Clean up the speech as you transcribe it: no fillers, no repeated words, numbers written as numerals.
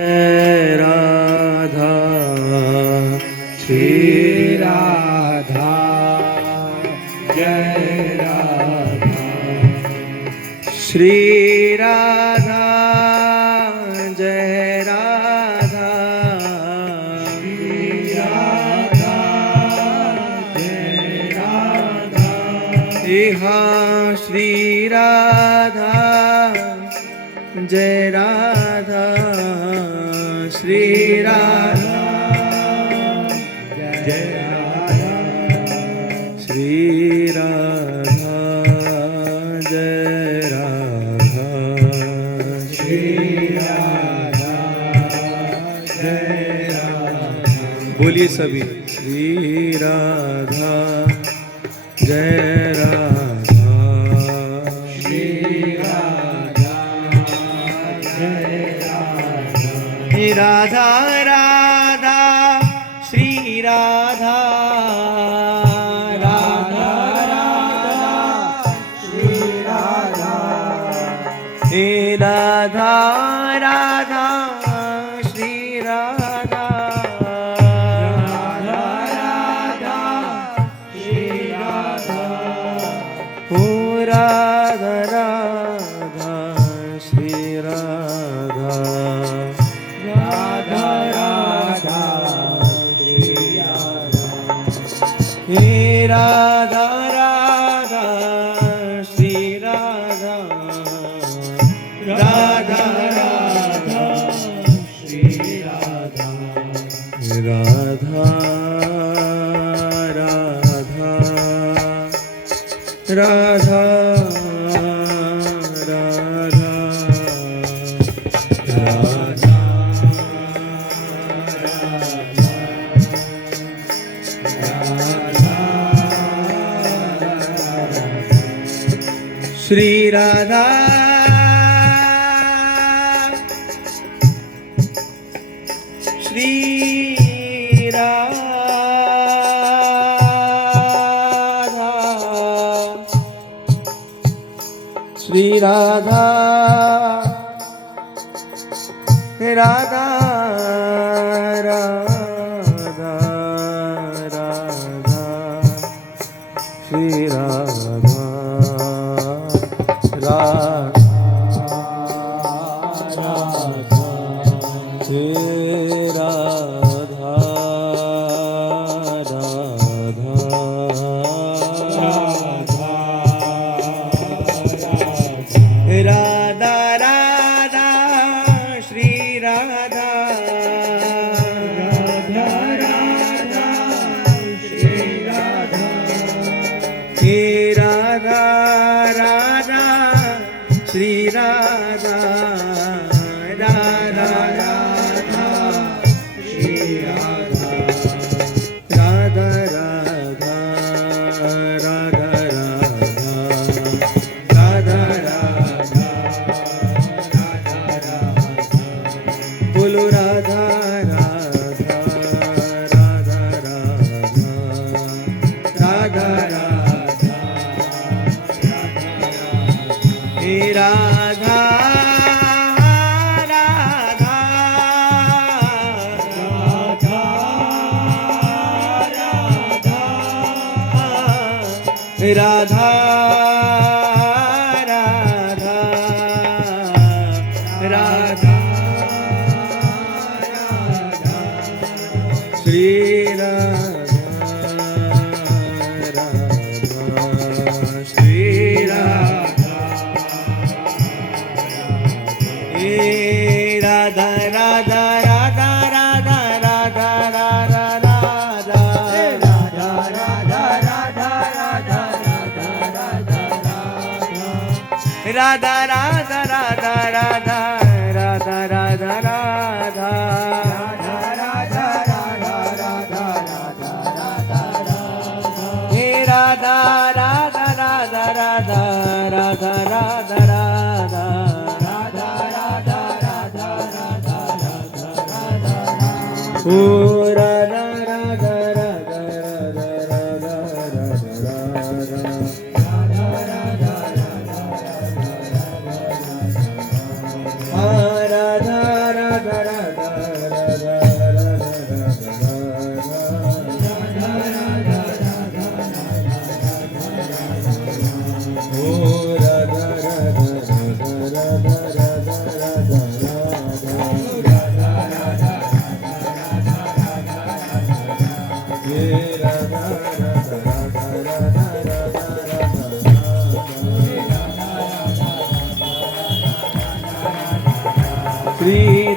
राधा श्री राधा जय राधा श्री राधा जय राधा श्री राधा जय राधा यहाँ श्री राधा जय राधा श्री राधा जय राधा श्री राधा जय राधा श्री राधा जय राधा। बोलिए सभी श्री राधा जय राधा श्री राधा जय राधा। राधा राधा श्री राधा राधा राधा श्री राधा हे राधा राधा श्री राधा राधा राधा श्री राधा हो राधा राधा श्री राधा राधा राधा श्री राधा हे राधा राधा श्री राधा राधा राधा श्री राधा राधा राधा राधा श्री राधा श्री राधा श्री राधा राधा राधा राधा श्री राधा श्री राधा राधा राधा श्री राधा राधा राधा राधा राधा राधा राधा बोलो राधा राधा राधा राधा राधा राधा राधा राधा राधा राधा श्री राधा राधा श्री राधा राधा राधा राधा राधा राधा राधा राधा राधा राधा राधा राधा राधा राधा राधा हे राधा राधा राधा राधा राधा राधा राधा ओ राधा राधा राधा राधा राधा राधा राधा